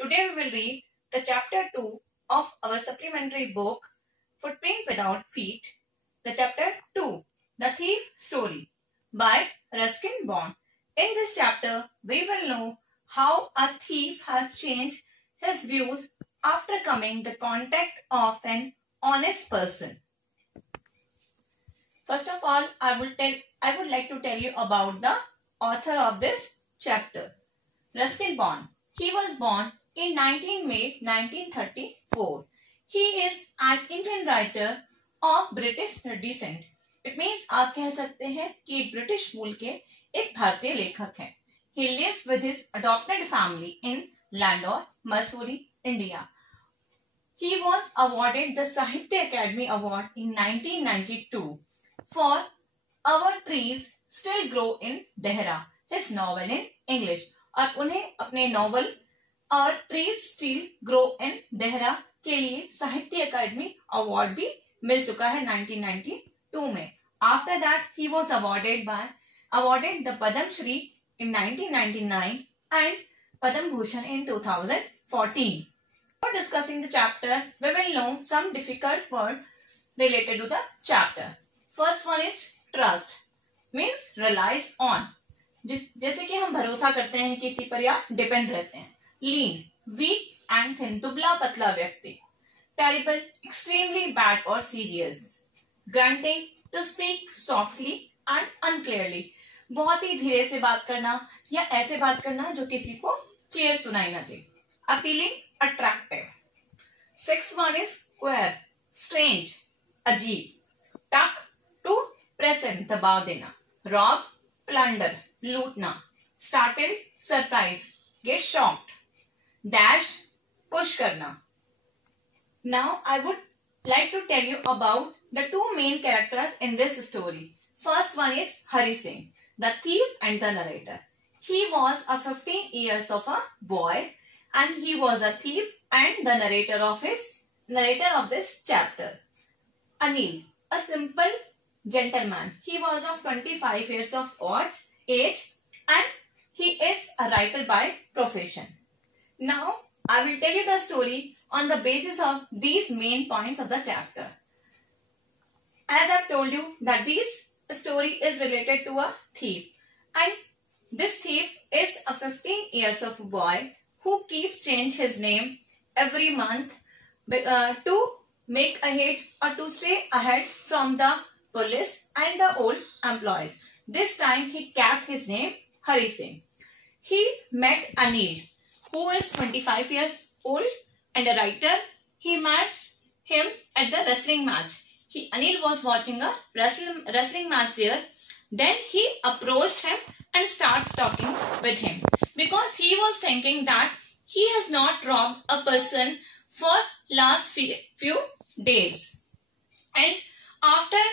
Today we will read the chapter 2 of our supplementary book Footprint Without Feet. The chapter 2, The Thief Story by Ruskin Bond. In this chapter, we will know how a thief has changed his views after coming the contact of an honest person. First of all, I would like to tell you about the author of this chapter, Ruskin Bond. He was born in 19 May 1934. He is an Indian writer of British descent. It means आप कह सकते हैं कि एक British मूल के एक भारतीय लेखक हैं. He lives with his adopted family in Landor, Missouri, India. He was awarded the Sahitya Academy Award in 1992 for Our Trees Still Grow in Dehra, his novel in English. और उन्हें अपने नॉवल और trees still grow in Dehra के लिए साहित्य अकादमी award भी मिल चुका है 1992 में. After that he was awarded the Padma Shri in 1999 and Padma Bhushan in 2014. For discussing the chapter, we will know some difficult words related to the chapter. First one is trust, means relies on. जैसे कि हम भरोसा करते हैं किसी पर या डिपेंड रहते हैं. लीन, वीक एंड थिन, दुबला पतला व्यक्ति. टेरिबल, एक्सट्रीमली बैड और serious. Grunting, to speak softly and unclearly, बहुत ही धीरे से बात करना या ऐसे बात करना जो किसी को क्लियर सुनाई ना दे. Appealing, attractive. Sixth one is queer, strange, अजीब. टक, टू प्रेजेंट, दबाव देना. रॉब, प्लंडर, लूटना. Startle, surprise, get shocked. Dashed, push करना. Now I would like to tell you about the two main characters in this story. First one is Hari Singh, the thief and the narrator. He was a 15 years of a boy and he was a thief and the narrator of this chapter. Anil, a simple gentleman. He was of 25 years of age and he is a writer by profession. Now I will tell you the story on the basis of these main points of the chapter. As I've told you that this story is related to a thief, and this thief is a 15 years of boy who keeps change his name every month to make ahead or to stay ahead from the police and the old employees. This time he kept his name Hari Singh. He met Anil, who is 25 years old and a writer. He met him at the wrestling match. Anil was watching a wrestling match there. Then he approached him and starts talking with him because he was thinking that he has not robbed a person for last few days. And after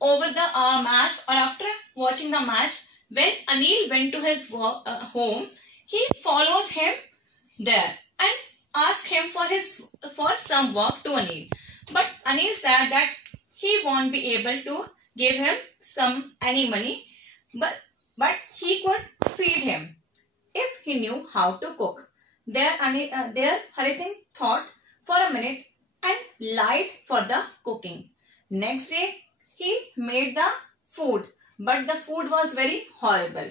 over the match or after watching the match, when Anil went to his home, he follows him there and asked him for some work to Anil. But Anil said that he won't be able to give him any money, but he could feed him if he knew how to cook. There Hari Singh thought for a minute and lied for the cooking. Next day he made the food, but the food was very horrible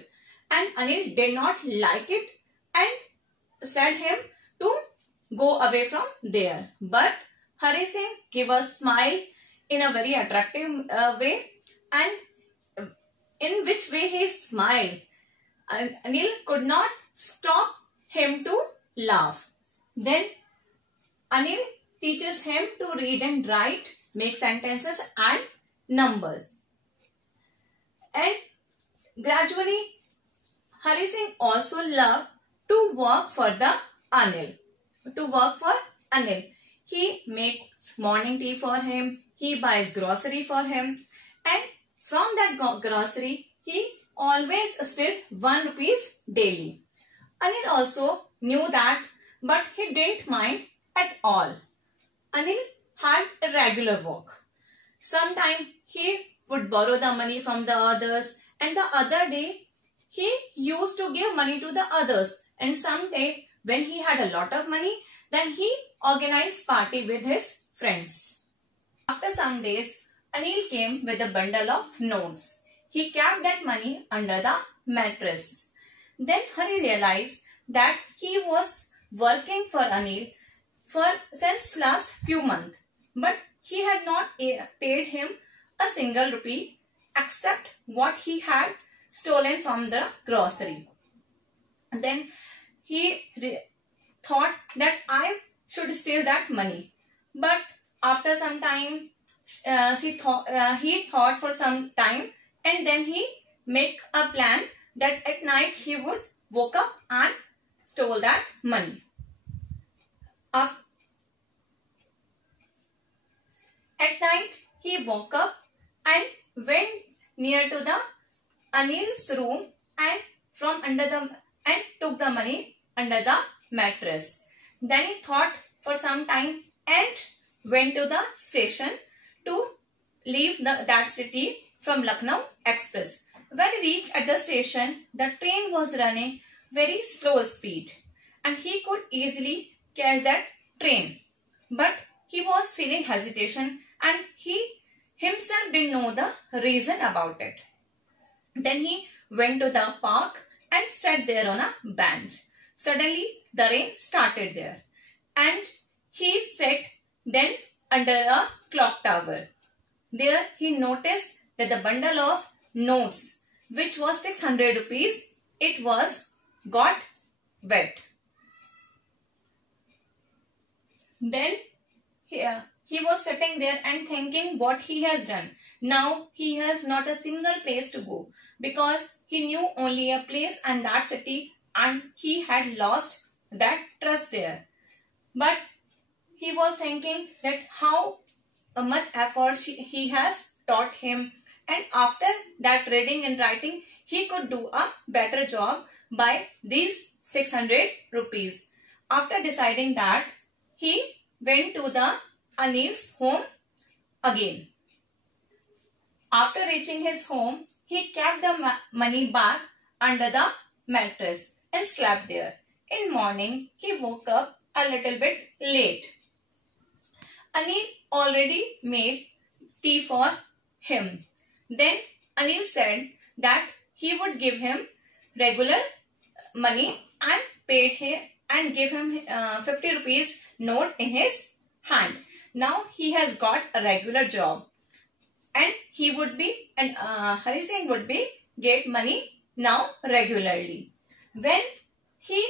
and Anil did not like it and said him to go away from there. But Hari Singh gave a smile in a very attractive way, and in which way he smiled, Anil could not stop him to laugh. Then Anil teaches him to read and write, make sentences and numbers. And gradually Hari Singh also loved to work for Anil. He makes morning tea for him. He buys grocery for him. And from that grocery, he always steals 1 rupee daily. Anil also knew that, but he didn't mind at all. Anil had a regular work. Sometimes he would borrow the money from the others, and the other day he used to give money to the others, and someday when he had a lot of money, then he organized party with his friends. After some days, Anil came with a bundle of notes. He kept that money under the mattress. Then Hari realized that he was working for Anil since last few months, but he had not paid him a single rupee except what he had stolen from the grocery. Then he thought that I should steal that money. But after some time, he thought for some time, and then he make a plan that at night he would woke up and stole that money. At night he woke up and went near to the Anil's room and took the money under the mattress. Then he thought for some time and went to the station to leave that city from Lucknow Express. When he reached at the station, the train was running very slow speed and he could easily catch that train. But he was feeling hesitation and he himself didn't know the reason about it. Then he went to the park and sat there on a bench. Suddenly the rain started there and he sat then under a clock tower. There he noticed that the bundle of notes, which was 600 rupees, it was got wet. Then he was sitting there and thinking what he has done. Now he has not a single place to go because he knew only a place and that city, and he had lost that trust there. But he was thinking that how much effort he has taught him, and after that reading and writing he could do a better job by these 600 rupees. After deciding that, he went to the Anil's home again. After reaching his home, he kept the money back under the mattress and slept there. In morning, he woke up a little bit late. Anil already made tea for him. Then Anil said that he would give him regular money and paid him and gave him 50 rupees note in his hand. Now he has got a regular job and he would be Hari Singh would be get money now regularly. When he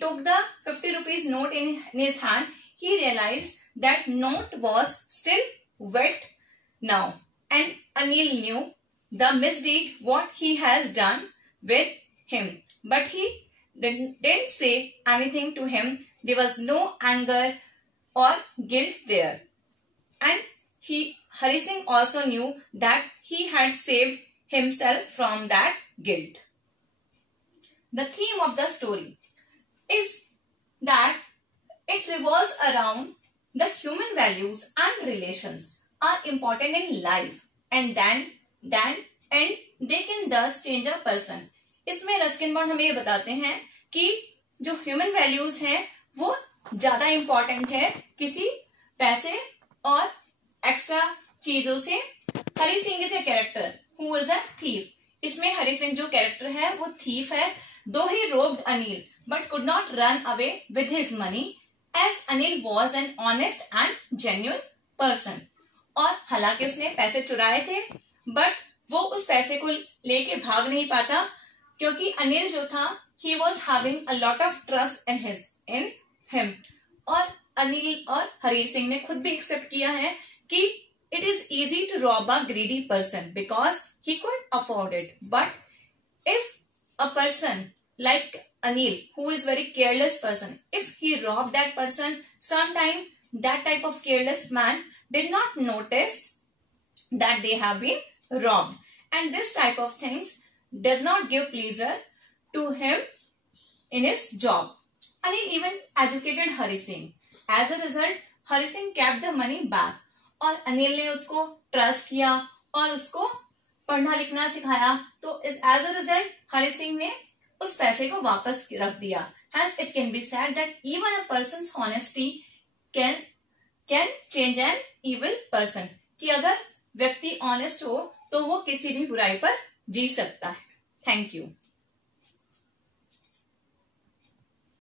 took the 50 rupees note in his hand, he realized that note was still wet now, and Anil knew the misdeed what he has done with him, but he didn't say anything to him. There was no anger or guilt there, and Hari Singh also knew that he had saved himself from that guilt. The theme of the story is that it revolves around the human values and relations are important in life, and then they can thus change a person. इसमें Ruskin bond हमें ये बताते हैं कि जो human values हैं वो ज्यादा इम्पोर्टेंट है किसी पैसे और एक्स्ट्रा चीजों से. Hari Singh is a character who is a thief. इसमें हरी सिंह जो कैरेक्टर है वो थीफ है. Though he robbed Anil but could not run away with his money as Anil was an honest and genuine person. और हालांकि उसने पैसे चुराए थे बट वो उस पैसे को लेके भाग नहीं पाता क्योंकि अनिल जो था he was having a lot of trust in him. और अनिल और हरी सिंह ने खुद भी एक्सेप्ट किया है कि it is easy to rob a greedy person because he could afford it. But if a person like Anil, who is very careless person, if he robbed that person, sometime that type of careless man did not notice that they have been robbed, and this type of things does not give pleasure to him in his job. Anil even educated Hari Singh. As a result, Hari Singh kept the money back और अनिल ने उसको trust किया और उसको पढ़ना लिखना सिखाया. तो as a result Hari Singh ने उस पैसे को वापस रख दिया. Hence, it can be said that even a person's honesty can change an evil person. कि अगर व्यक्ति ऑनेस्ट हो तो वो किसी भी बुराई पर जीत सकता है. Thank you.